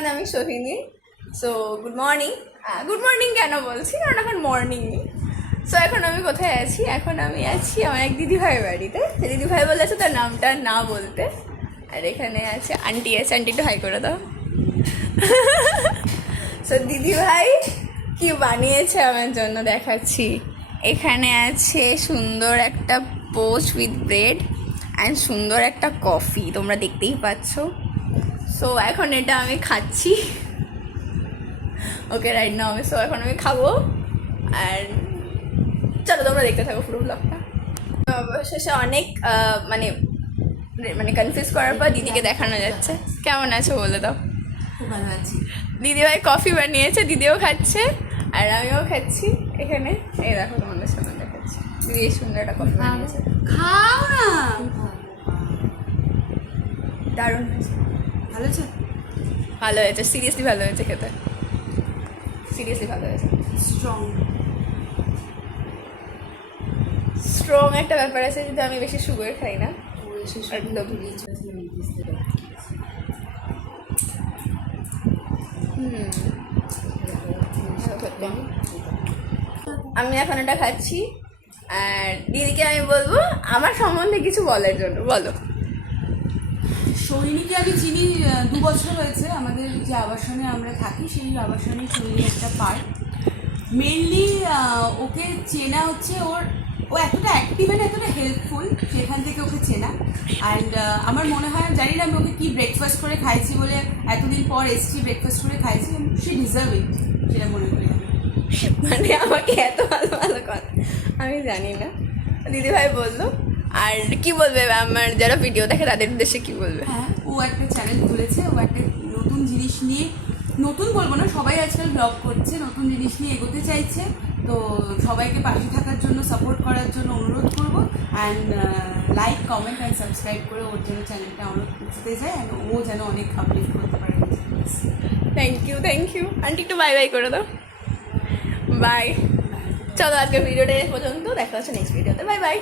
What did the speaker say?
Everyone, আমি Sohini. So good morning কেন বলছি, কারণ এখন মর্নিং। সো এখন আমি কোথায় আছি? এখন আমি আছি আমার এক দিদিভাইয়ের বাড়িতে। দিদিভাই বলেছে তার নামটা না বলতে। আর এখানে আছে আন্টি, আন্টি একটু হাই করে দাও। সো দিদিভাই কি বানিয়েছে আমার জন্য দেখাচ্ছি। এখানে আছে সুন্দর একটা পোস্ট উইথ ব্রেড অ্যান্ড সুন্দর একটা কফি, তোমরা দেখতেই পাচ্ছ। সো এখন এটা আমি খাচ্ছি। ওকে, রাইট নাও আমি এখন আমি খাবো। আর চলো তোমরা দেখতে থাকো পুরো ব্লগটা। শেষে অনেক মানে মানে কনফিউজ করার পর দিদিকে দেখানো যাচ্ছে। কেমন আছো বলে দাও। খুব ভালো আছি। দিদিভাই কফি বানিয়েছে, দিদিও খাচ্ছে আর আমিও খাচ্ছি। এখানে এই দেখো তোমাদের সামনে দেখাচ্ছি, দিদি এই সুন্দর একটা কফি বানিয়েছে। খাও না, দারুণ হয়েছে। ভালো আছে, ভালো হয়েছে, সিরিয়াসলি ভালো হয়েছে খেতে, সিরিয়াসলি ভালো হয়েছে। স্ট্রং একটা ব্যাপার আছে, কিন্তু আমি বেশি সুগার খাই না একদম। আমি এখন এটা খাচ্ছি আর দিদিকে আমি বলবো আমার সম্বন্ধে কিছু বলার জন্য। বলো। সোহিনীকে আমি চিনি 2 বছর হয়েছে। আমাদের যে আবাসনে আমরা থাকি সেই আবাসনে সোহিনী একটা পার্ট। মেনলি ওকে চেনা হচ্ছে ও এতটা অ্যাক্টিভ অ্যান্ড এতটা হেল্পফুল, সেখান থেকে ওকে চেনা। অ্যান্ড আমার মনে হয়, জানি না আমি ওকে কি ব্রেকফাস্ট করে খাইছি বলে এতদিন পর এসছি, ব্রেকফাস্ট করে খাইছি, সে ডিজার্ভ ইট, সেটা মনে করি আমি। মানে আমাকে এত ভালো ভালো কথা আমি জানি না, দিদিভাই বললো। আর কি বলবে আমার যারা ভিডিও দেখে তাদের উদ্দেশ্যে কি বলবে? হ্যাঁ, ও একটা চ্যানেল খুলেছে, ও একটা নতুন জিনিস নিয়ে, নতুন বলবো না, সবাই আজকাল ব্লগ করছে, নতুন জিনিস নিয়ে এগোতে চাইছে। তো সবাইকে পাশে থাকার জন্য, সাপোর্ট করার জন্য অনুরোধ করবো। And like, comment and subscribe করে ওর জন্য চ্যানেলটা অনেক উঁচুতে যায়, অ্যান্ড ও যেন অনেক আপলিফ্ট করতে পারে। থ্যাংক ইউ আন্টি, একটু বাই বাই করে দাও। বাই। চলো আজকে ভিডিওটা এই পর্যন্ত, দেখা হচ্ছে নেক্সট ভিডিওতে। Bye bye.